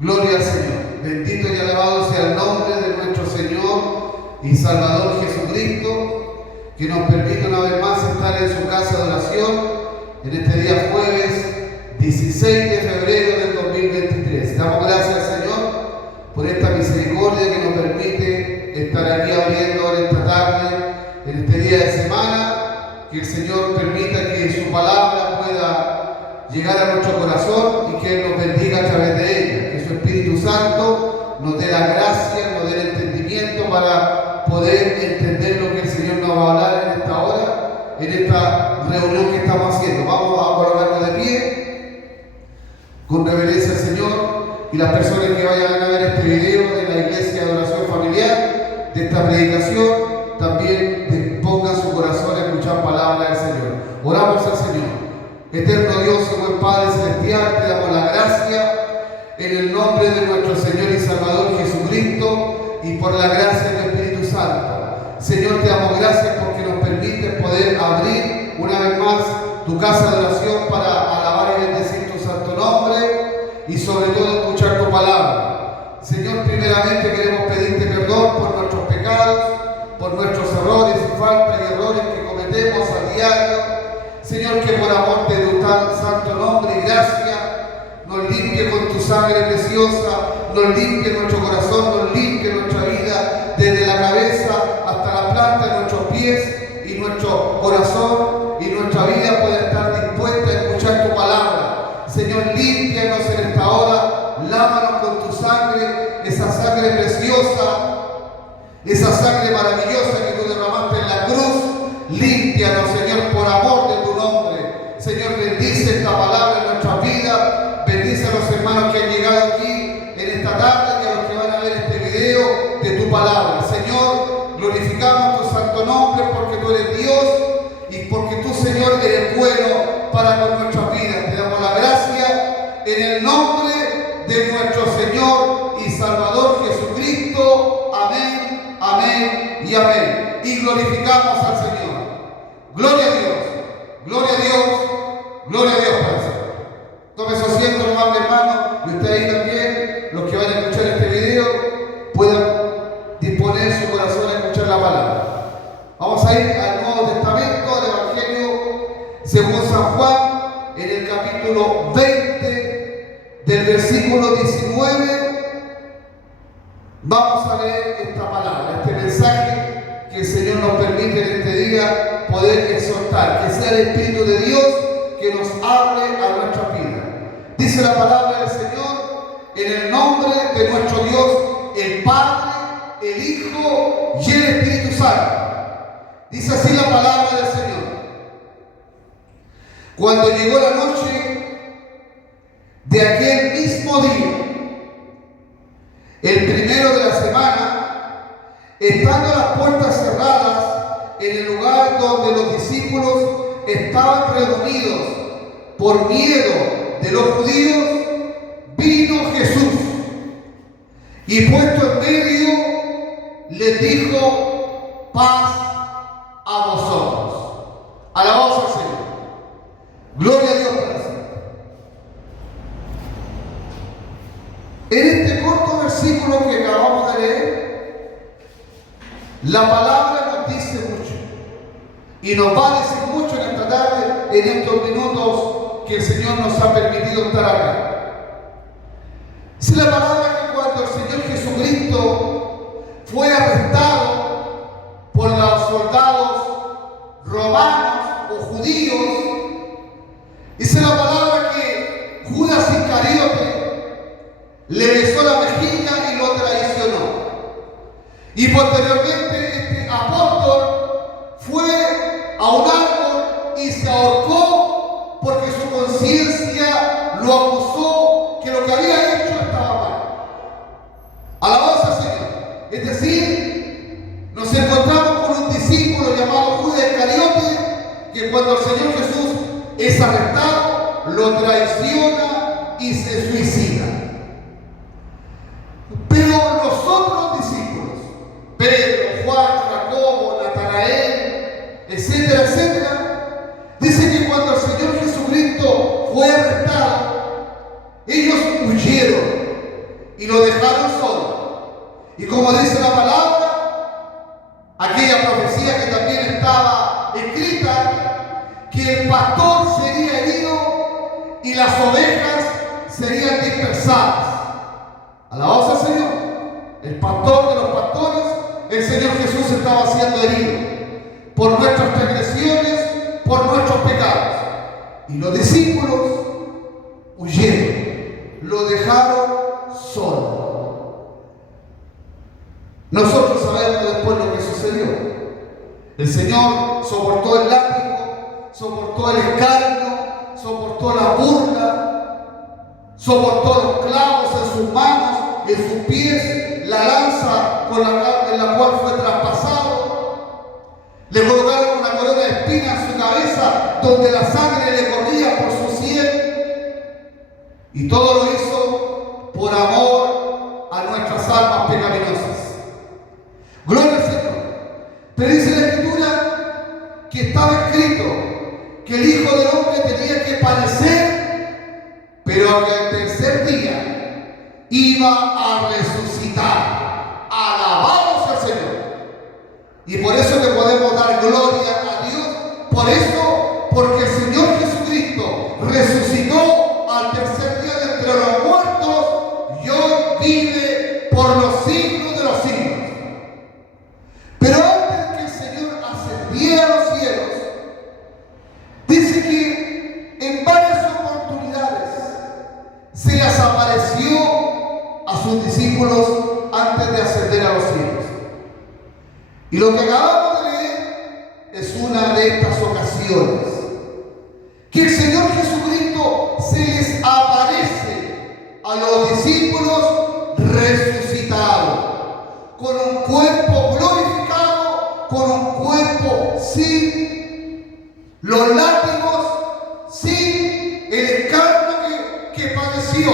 Gloria al Señor. Bendito y alabado sea el nombre de nuestro Señor y Salvador Jesucristo, que nos permite una vez más estar en su casa de oración en este día jueves 16 de febrero del 2023. Damos gracias al Señor por esta misericordia que nos permite estar aquí abriendo ahora esta tarde, en este día de semana. Que el Señor permita que su palabra pueda llegar a nuestro corazón y que Él nos bendiga a través de ella. Que su Espíritu Santo nos dé la gracia, nos dé el entendimiento para poder entender lo que el Señor nos va a hablar en esta hora, en esta reunión que estamos haciendo. Vamos a colocarnos de pie, con reverencia al Señor, y las personas que vayan a ver este video de la Iglesia de Oración Familiar, de esta predicación, también pongan su corazón a escuchar palabra del Señor. Oramos al Señor. Eterno Dios y buen Padre Celestial, te damos la gracia en el nombre de nuestro Señor y Salvador Jesucristo y por la gracia del Espíritu Santo. Señor, te damos gracias porque nos permites poder abrir una vez más tu casa de oración para alabar y bendecir tu santo nombre y sobre todo escuchar tu palabra. Señor, primeramente queremos pedirte perdón por nuestros pecados, por nuestros errores y faltas y errores que cometemos a diario. Señor, que por amor de tu tan santo nombre y gracia nos limpie con tu sangre preciosa, nos limpie nuestro corazón, nos limpie nuestra vida desde la cabeza hasta la planta de nuestros pies, y nuestro corazón y nuestra vida pueda estar dispuesta a escuchar tu palabra. Señor, límpianos en esta hora, lávanos con tu sangre, esa sangre preciosa, esa sangre maravillosa que tú derramaste en la cruz. Límpianos, Señor, por amor de tu nombre. Señor, bendice esta palabra en nuestra vida. Bendice a los hermanos que han llegado aquí en esta tarde y a los que van a ver este video de tu palabra. Señor, glorificamos tu santo nombre porque tú eres Dios y porque tú, Señor, eres bueno para con nuestras vidas. Te damos la gracia en el nombre de nuestro Señor y Salvador Jesucristo. Amén, amén y amén. Y glorificamos al Señor. Gloria a Dios, gloria a Dios, gloria a Dios para el Señor. Tome su asiento, hermano, y usted ahí también, los que van a escuchar este video, puedan disponer su corazón a escuchar la palabra. Vamos a ir al Nuevo Testamento, al Evangelio según San Juan, en el capítulo 20, del versículo 19. Vamos a leer esta palabra, este mensaje que el Señor nos permite en este día poder exhortar, que sea el Espíritu de Dios que nos hable a nuestra vida. Dice la palabra del Señor, en el nombre de nuestro Dios, el Padre, el Hijo y el Espíritu Santo. Dice así la palabra del Señor. Cuando llegó la noche de aquel mismo día, el primero de la semana, estando las puertas cerradas en el lugar donde los discípulos estaban reunidos por miedo de los judíos, vino Jesús y puesto en medio les dijo: paz a vosotros. Alabados al Señor. Gloria a Dios para siempre. En este corto versículo que acabamos de leer, la palabra nos dice mucho y nos va a decir mucho en esta tarde, en estos minutos que el Señor nos ha permitido estar acá. Dice la palabra que cuando el Señor Jesucristo fue arrestado por los soldados romanos o judíos, dice la palabra que Judas Iscariote le besó la mejilla y lo traicionó. Y posteriormente este apóstol fue a un árbol y se ahorcó porque su conciencia lo acusó que lo que había hecho estaba mal. Alabados al Señor. Es decir, nos encontramos con un discípulo llamado Judas Iscariote que cuando el Señor Jesús es arrestado, lo traiciona y se suicida. Pero los otros discípulos, Pedro, Juan, Jacobo, Natanael, etcétera, etcétera, dice que cuando el Señor Jesucristo fue arrestado, ellos huyeron. y lo dejaron solo. Y como dice la palabra, aquella profecía que también estaba escrita, que el pastor sería herido y las ovejas serían dispersadas. Alabados al Señor. El pastor de los pastores, el Señor Jesús, estaba siendo herido por nuestras transgresiones, por nuestros pecados. Y los discípulos huyeron, lo dejaron solo. Nosotros sabemos después lo que sucedió. El Señor soportó el látigo, soportó el escarnio, soportó la burla, soportó los clavos en sus manos, en sus pies, la lanza en la cual fue traspasado. Le colocaron una corona de espinas en su cabeza, donde la sangre le corría por su sien. Y todo lo hizo por amor a nuestras almas pecaminosas. Gloria al Señor. Pero dice la Escritura que estaba escrito que el Hijo del Hombre tenía que padecer, pero que el tercer día iba a resucitar. Alabados al Señor. Y por eso le podemos dar gloria a Dios. Por eso, porque el Señor Jesucristo resucitó al tercer día de entre los muertos y hoy vive por los siglos de los siglos. Pero antes que el Señor ascendiera a los cielos, dice que en varias oportunidades se les apareció a sus discípulos antes de ascender a los cielos. Y lo que acabamos de leer es una de estas ocasiones, que el Señor Jesucristo se les aparece a los discípulos resucitados, con un cuerpo glorificado, con un cuerpo sin los látigos, sin el escarnio que padeció.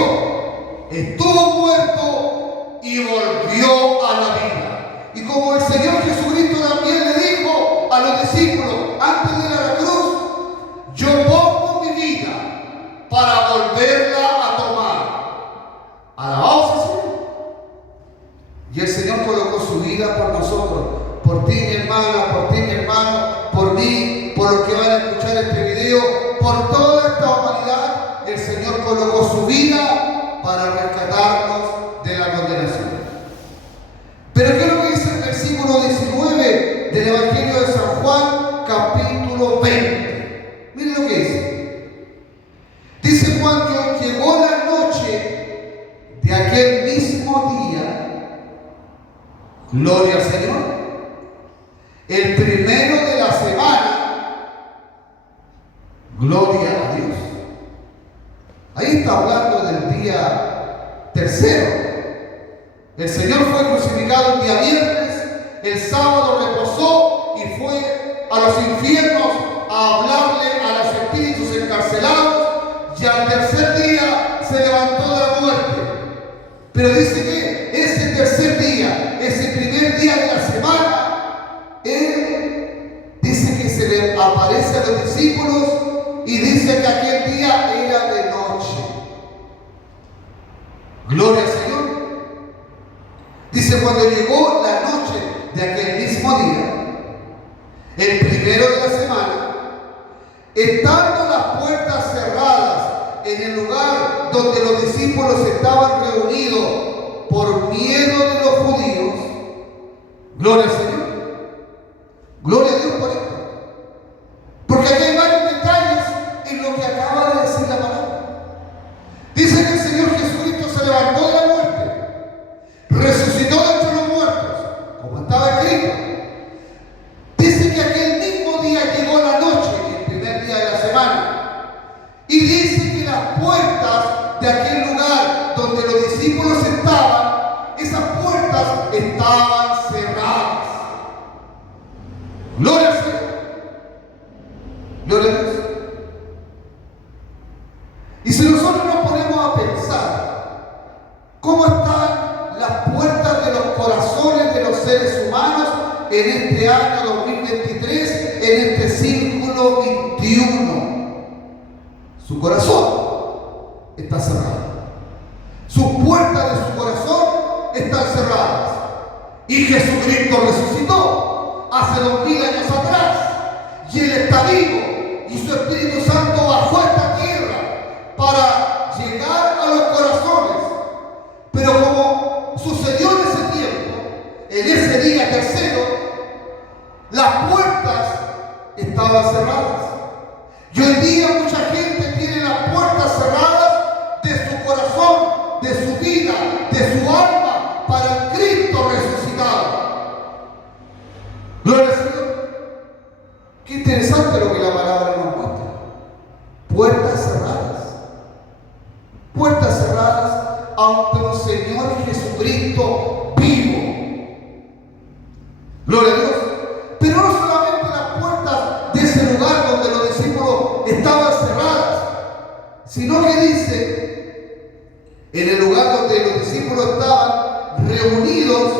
Estuvo muerto y volvió a la vida. Y como el Señor Jesucristo también le dijo a los discípulos antes de ir a la cruz, yo pongo mi vida para volverla a tomar. Alabados al Señor. Y el Señor colocó su vida por nosotros, por ti mi hermana, por ti mi hermano, por mí, por los que van a escuchar este video, por toda esta humanidad. El Señor colocó su vida para rescatarnos de la condenación. Pero ¿qué es lo que dice el versículo 19 del Evangelio de San Juan, capítulo 20? Miren lo que dice. Dice: cuando llegó la noche de aquel mismo día, gloria al Señor, el primero de la semana, gloria a Dios. Ahí está hablando del día tercero. El Señor fue crucificado el día viernes, el sábado reposó y fue a los infiernos a hablarle a los espíritus encarcelados, y al tercer día se levantó de la muerte. Pero dice que ese tercer día, ese primer día de la semana, Él dice que se le aparece a los discípulos y dice que aquel día era de noche. Gloria al Señor. Dice: cuando llegó la noche de aquel mismo día, el primero de la semana, estando las puertas cerradas en el lugar donde los discípulos estaban reunidos por miedo de los judíos, gloria al Señor, gloria a Dios por esto, porque aquí hay varios detalles en lo que acaba de decir la palabra. Dice que el Señor Jesucristo se levantó de la muerte, resucitó de entre los muertos, como estaba escrito. Dice que aquel mismo día llegó la noche, el primer día de la semana, y dice que las puertas de aquel lugar donde los discípulos estaban, esas puertas estaban cerradas. Gloria al Señor. Gloria a Dios. Y si nosotros nos ponemos a pensar cómo están las puertas de los corazones de los seres humanos en este año 2023, en este siglo XXI, su corazón está cerrado. Sus puertas de su corazón están cerradas. Y Jesucristo resucitó hace 2000 años atrás. Y Él está vivo. Y su Espíritu Santo bajó a esta tierra para llegar a los corazones. Pero como sucedió en ese tiempo, en ese día tercero, las puertas estaban cerradas. Y hoy día mucha gente tiene las puertas cerradas de su corazón, de su vida, de su alma, para el Cristo resucitado. Gloria al Señor. Qué interesante lo que la palabra nos muestra. Puertas cerradas. Puertas cerradas ante un Señor Jesucristo vivo. Gloria a Dios. Pero no solamente las puertas de ese lugar donde los discípulos estaban cerradas, sino que dice, en el lugar donde los discípulos estaban reunidos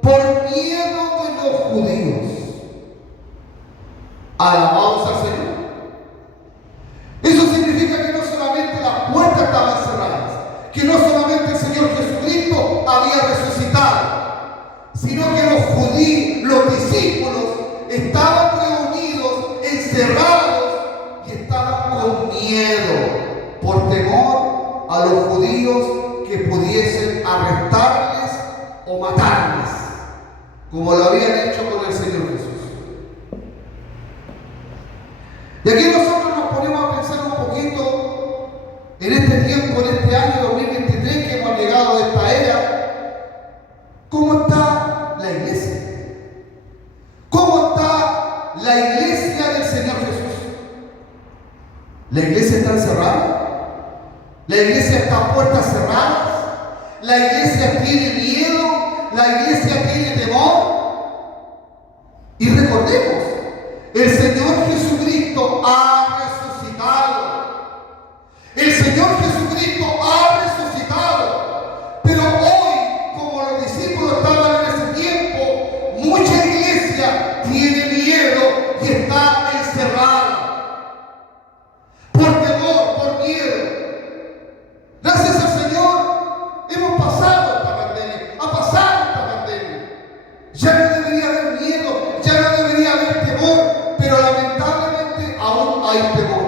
por miedo de los judíos. Alabamos al Señor. Eso significa que no solamente las puertas estaban cerradas, que no solamente el Señor Jesucristo había resucitado, sino que los judíos, los discípulos, estaban reunidos, encerrados y estaban con miedo, por temor a los judíos que pudiesen arrestarles o matarles, como lo habían hecho con el Señor Jesús. Y aquí nosotros nos ponemos a pensar un poquito en este tiempo, en este año 2023 que hemos llegado a esta era. ¿Cómo está la iglesia? ¿Cómo está la iglesia del Señor Jesús? ¿La iglesia está encerrada? ¿La iglesia está a puertas cerradas? ¿La iglesia tiene miedo? ¿La iglesia tiene temor? Y recordemos, el Señor Jesucristo ha resucitado. El Señor Jesucristo ha resucitado. Pero hoy, como los discípulos estaban en ese tiempo, mucha iglesia tiene miedo y está encerrada. Por temor, por miedo. Gracias al Señor hemos pasado esta pandemia. Ha pasado esta pandemia. Ya no debería haber miedo, ya no debería haber temor. Pero lamentablemente aún hay temor.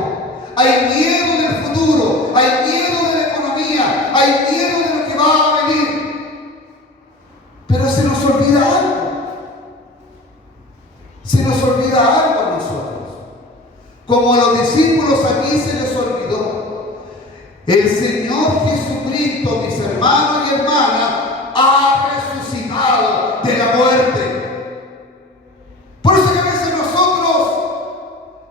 Hay miedo del futuro, hay miedo de la economía, hay miedo de lo que va a venir. Pero se nos olvida algo. Se nos olvida algo a nosotros. Como a los discípulos aquí se les olvidó. El Señor Jesucristo, mis hermanos y hermanas, ha resucitado de la muerte. Por eso que a veces nosotros,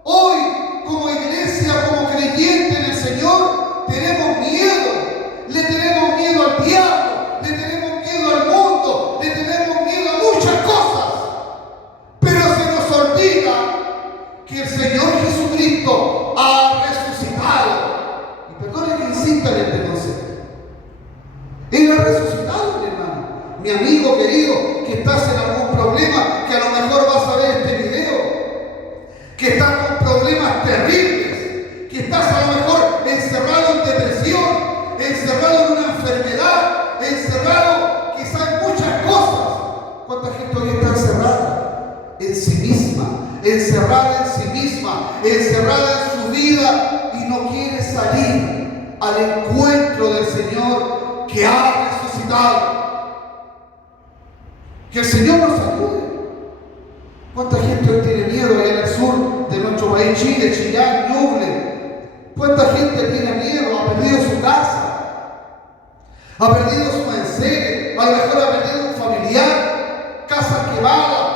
hoy, como iglesia, como creyente en el Señor, tenemos miedo. Le tenemos miedo al diablo, le tenemos miedo al mundo, le tenemos miedo a muchas cosas. Pero se nos olvida que el Señor Jesucristo ha resucitado. Y perdone que insista en este concepto. Él ha resucitado, mi hermano. Mi amigo querido, que estás en algún problema, que a lo mejor vas a ver este video, que estás con problemas terribles, que estás a lo mejor encerrado en depresión, encerrado en una enfermedad, encerrado quizás en muchas cosas. ¿Cuánta gente hoy está encerrada en sí misma, encerrada en sí misma, encerrada en su vida y no quiere salir al encuentro del Señor que ha resucitado? Que el Señor nos ayude. ¿Cuánta gente hoy tiene miedo allá en el sur de nuestro país, Chile, Chillán, Ñuble? ¿Cuánta gente tiene miedo? Ha perdido su casa, ha perdido su enseño, a lo mejor ha perdido un familiar, casas quemadas,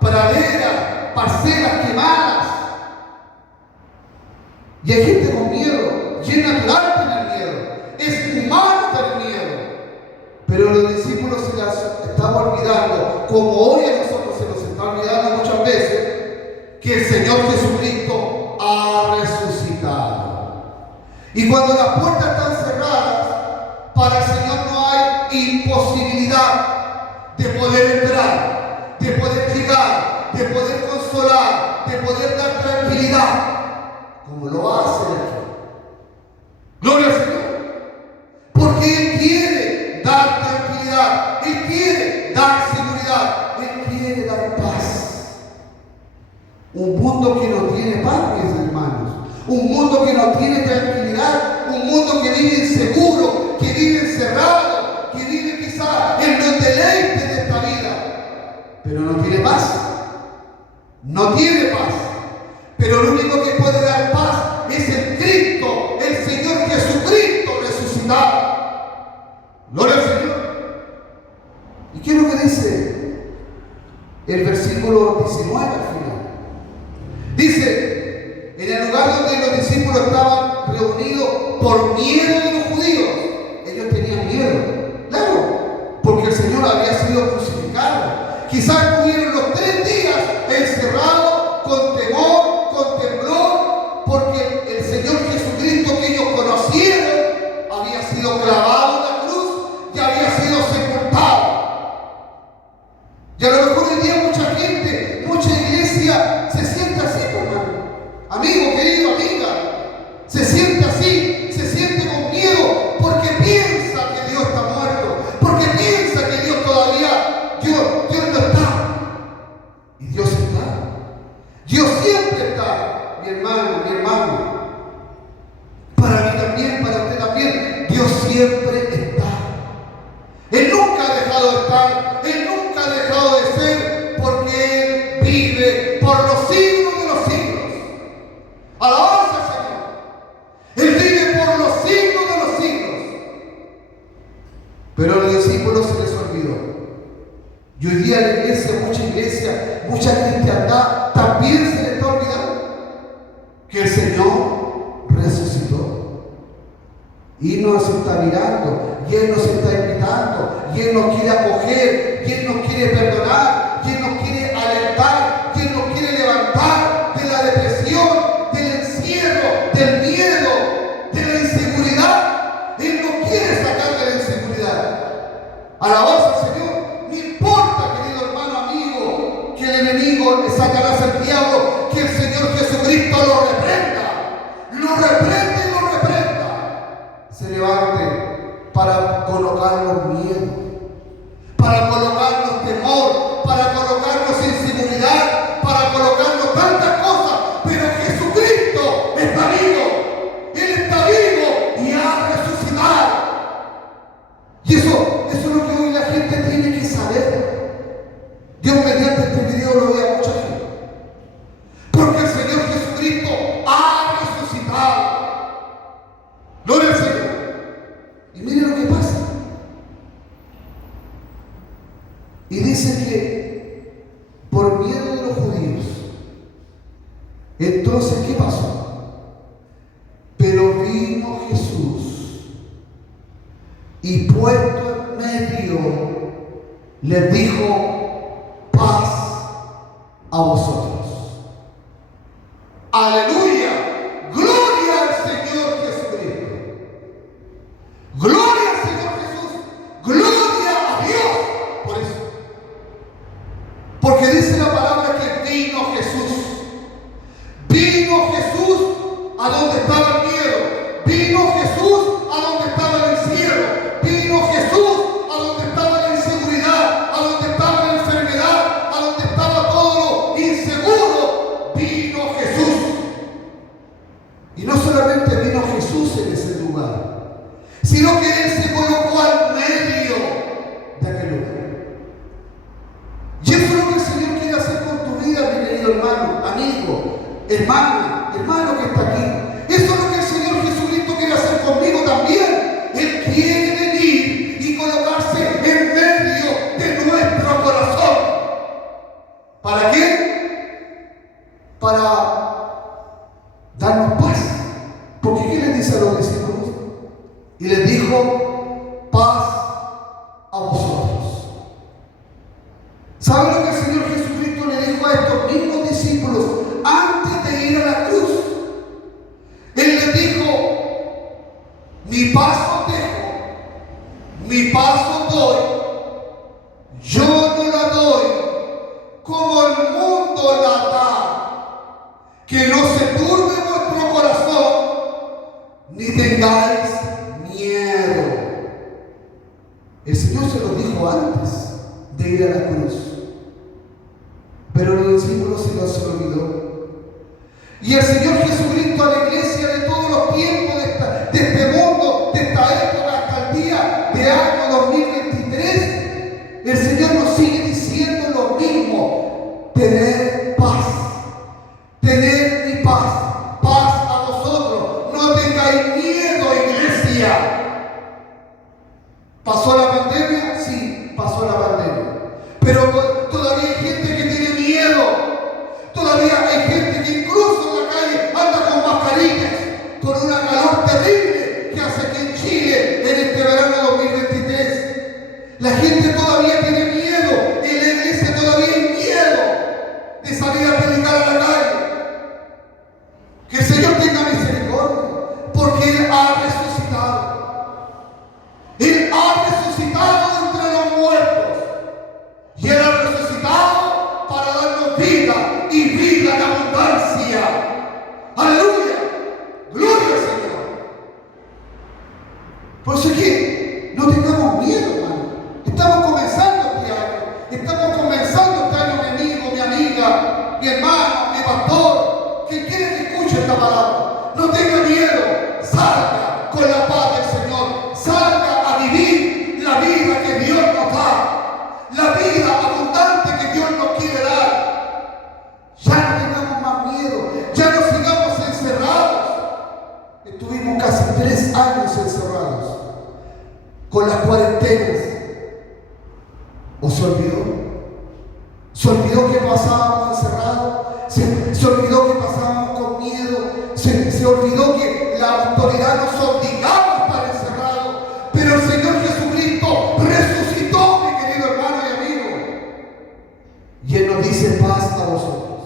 praderas, parcelas quemadas. Y hay gente con miedo, y es natural tener miedo, es humano tener miedo. Pero los discípulos se las estaban olvidando, como hoy a nosotros se nos está olvidando muchas veces, que el Señor Jesucristo ha resucitado. Y cuando las puertas están cerradas, para el Señor no hay imposibilidad de poder entrar, de poder llegar, de poder consolar, de poder dar tranquilidad, como lo hace aquí. Gloria al Señor. Porque Él quiere dar tranquilidad. Un mundo que no tiene paz, mis hermanos. Un mundo que no tiene tranquilidad. Un mundo que vive inseguro, que vive encerrado, que vive quizá en los deleites de esta vida. Pero no tiene paz. No tiene paz. Pero lo único que puede dar paz es el Cristo, el Señor Jesucristo resucitado. Gloria al Señor. ¿Y qué es lo que dice el versículo 19 al final? Dice, en el lugar donde los discípulos estaban reunidos por miedo de los judíos, ellos tenían miedo, claro, porque el Señor había sido crucificado. Quizás estuvieron los 3 días encerrados con temor, con temblor, porque el Señor Jesucristo que ellos conocieron había sido clavado en la cruz y había sido sepultado. Y a lo mejor hoy día mucha gente, mucha iglesia se siente así, hermano. Amigo, querido, amiga, se siente así, se siente con miedo porque piensa que Dios está muerto, porque piensa que Dios todavía, Dios no está. Y Dios está. Dios siempre está, mi hermano, mi hermano. Para mí también, para usted también, Dios siempre está. Él nunca ha dejado de estar, Él nunca ha dejado de ser, porque Él vive por los siglos de los siglos. Alabanza al Señor. Él vive por los siglos de los siglos. Pero a los discípulos se les olvidó. Y hoy día la iglesia, mucha cristiandad también se les está olvidando que el Señor resucitó. Y nos está mirando, y Él nos está invitando, y Él nos quiere acoger, y Él nos quiere perdonar, y Él nos quiere alentar, y Él nos quiere levantar de la depresión, del encierro, del miedo, de la inseguridad. Él nos quiere sacar de la inseguridad. Alabanza al Señor. No importa, querido hermano, amigo, que el enemigo le sacará al diablo, que el Señor Jesucristo lo reprenda. Lo reprende y lo reprenda. Se levante para colocarnos miedo, para colocarnos temor, para colocarnos inseguridad, para colocarnos tantas cosas. Pero Jesucristo está vivo. Él está vivo y ha resucitado. Y eso es lo que hoy la gente tiene que saber. Dios mediante este video lo vea mucha gente. Porque el Señor Jesucristo ha resucitado. Gloria al Señor. Y mire lo que pasa. Y dice que por miedo de los judíos. Entonces, ¿qué pasó? Pero vino Jesús y puesto en medio les dijo: paz a vosotros. Aleluya. Gloria al Señor Jesucristo. Gloria al Señor Jesús. Gloria a Dios. Por eso. Porque dice la palabra que vino Jesús. Vino Jesús a donde estaba el miedo. Vino Jesús a donde estaba el encierro. Vino Jesús a donde estaba la inseguridad, a donde estaba la enfermedad, a donde estaba todo lo inseguro. Vino Jesús. Y no solamente vino Jesús en ese lugar, sino que Él se colocó al medio de aquel lugar. Y eso es lo que el Señor quiere hacer con tu vida, mi querido hermano, amigo, hermano que está aquí. Eso es lo que el Señor Jesucristo quiere hacer conmigo también. Él quiere venir y colocarse en medio de nuestro corazón. ¿Para qué? Para darnos paz. Porque ¿qué les dice a los discípulos? Y les dijo: paz a vosotros. ¿Saben lo que el Señor Jesucristo le dijo a estos mismos discípulos antes de ir a la cruz? Él les dijo: mi paz os dejo, mi paz os doy. Yo no la doy como el mundo la da. Que no se turbe vuestro corazón, ni tengáis miedo. El Señor se lo dijo antes de ir a la cruz. Pero los discípulos se los olvidó. Y el Señor Jesucristo a la iglesia de todos los tiempos, de este mundo, de esta época hasta el día de año 2023, el Señor nos sigue diciendo lo mismo: tener paz, tener mi paz, paz a vosotros, no tengáis miedo, iglesia. ¿Pasó la pandemia? Sí, pasó la pandemia. Pero todavía hay gente que tiene miedo. Todavía hay gente que incluso en la calle anda con mascarillas, con una calor terrible que hace aquí en Chile en este verano 2023. La gente todavía tiene miedo. En la iglesia todavía hay miedo de salir a predicar a la calle. Que el Señor tenga misericordia, porque Él ha resucitado. Él ha resucitado entre los muertos. Y Él ha resucitado para darnos vida y vida en abundancia. ¡Aleluya! ¡Gloria al Señor! Por eso es que no tengamos miedo, hermano. Estamos comenzando este año. Estamos comenzando este año, mi amigo, mi amiga, mi hermano, mi pastor, que quiere que escuche esta palabra. No tenga miedo. Salga con la paz del Señor. Salga a vivir la vida que Dios nos da. La vida abundante que Dios nos quiere dar. Ya no tengamos más miedo. Ya no sigamos encerrados. Estuvimos casi 3 años encerrados con las cuarentenas. ¿O se olvidó? ¿Se olvidó que pasábamos encerrados? ¿Se olvidó que pasábamos con miedo? ¿Se olvidó que la autoridad nos obligaba a estar encerrados? Pero el Señor Jesucristo resucitó, mi querido hermano y amigo. Y Él nos dice: paz a vosotros,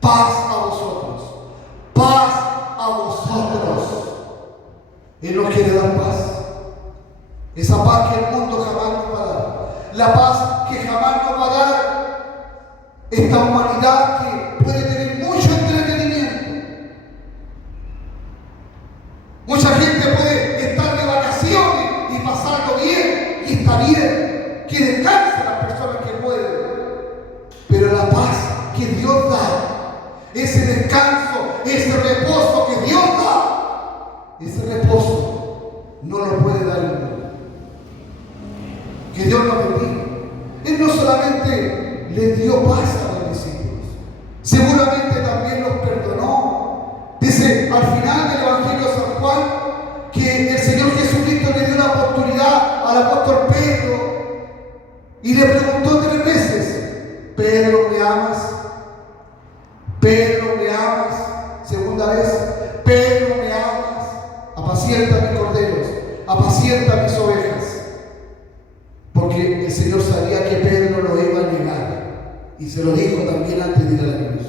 paz a vosotros, paz a vosotros. Él nos quiere dar paz. Esa paz que el mundo jamás nos va a dar. La paz que jamás nos va a dar esta humanidad que puede tener mucho entretenimiento. Mucha gente puede estar de vacaciones y pasarlo bien, y está bien. Que descansen las personas que pueden. Pero la paz que Dios da, ese descanso, ese reposo que Dios da, ese reposo no lo puede dar el mundo. Que Dios nos bendiga. Él no solamente le dio paz a los discípulos, seguramente también los perdonó. Dice al final del Evangelio de San Juan que el Señor Jesucristo le dio la oportunidad al apóstol Pedro y le preguntó 3 veces: Pedro, ¿me amas? Pedro, ¿me amas? Segunda vez: Pedro, ¿me amas? Apacienta mis corderos, apacienta mis ovejas. Porque el Señor sabía que Pedro lo iba a negar. Y se lo dijo también antes de ir a la cruz.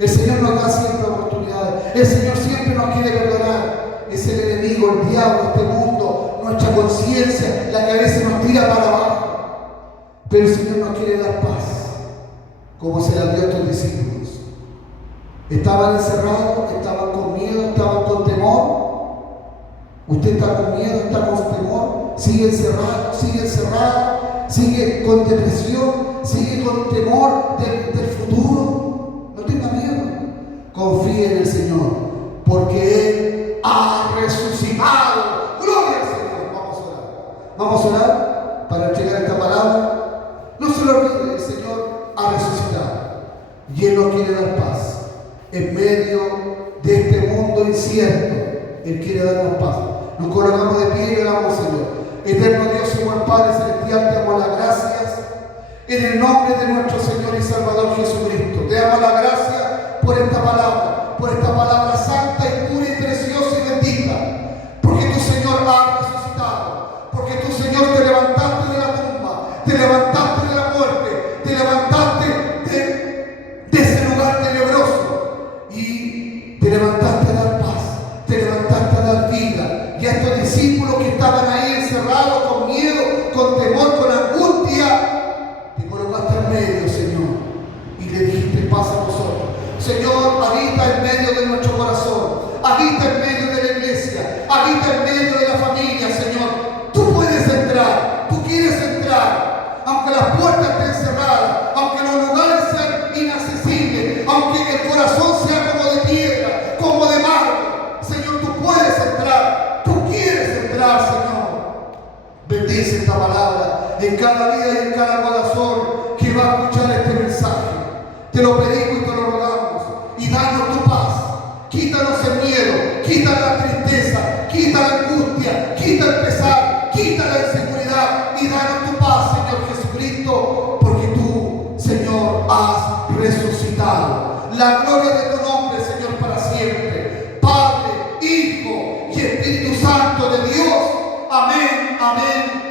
El Señor nos da siempre oportunidades. El Señor siempre nos quiere perdonar. Es el enemigo, el diablo, este mundo, nuestra conciencia, la que a veces nos tira para abajo. Pero el Señor nos quiere dar paz, como se la dio a estos discípulos. Estaban encerrados, estaban con miedo, estaban con temor. Usted está con miedo, está con temor, sigue encerrado, sigue con depresión, sigue con temor del futuro. No tenga miedo. Confíe en el Señor, porque Él ha resucitado. Gloria al Señor. Vamos a orar. Vamos a orar para entregar esta palabra. No se lo olvide, el Señor ha resucitado. Y Él nos quiere dar paz. En medio de este mundo incierto, Él quiere darnos paz. Nos colocamos de pie y oramos, Señor. Eterno Dios y buen Padre Celestial, te damos las gracias en el nombre de nuestro Señor y Salvador Jesucristo. Te damos las gracias por esta palabra santa y pura y preciosa y bendita. Porque tu Señor ha resucitado. Porque tu Señor te levantaste de la tumba, te levantaste de la muerte, te levantaste de ese lugar tenebroso y te levantaste a dar paz, te levantaste a dar vida. Y a estos discípulos que estaban ahí encerrados con miedo, con temor, con angustia, te colocaste en medio, Señor, y le dijiste: paz a nosotros. Señor, habita en medio de nuestro corazón, habita en medio de la iglesia, habita en medio de la familia, Señor. Tú puedes entrar, tú quieres entrar, aunque las puertas estén cerradas, aunque los lugares sean inaccesibles, aunque el corazón sea como de bendice esta palabra en cada vida y en cada corazón que va a escuchar este mensaje. Te lo pedimos y te lo rogamos. Y danos tu paz. Quítanos el miedo, quita la tristeza, quita la angustia, quita el pesar, quita la inseguridad y danos tu paz, Señor Jesucristo, porque tú, Señor, has resucitado. La gloria de tu nombre, Señor, para siempre. Padre, Hijo y Espíritu Santo de Dios. Amén, amén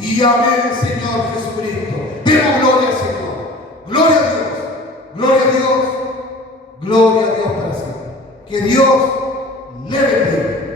y amén, Señor Jesucristo. Demos gloria, Señor. Gloria a Dios, gloria a Dios, gloria a Dios para siempre. Que Dios le bendiga.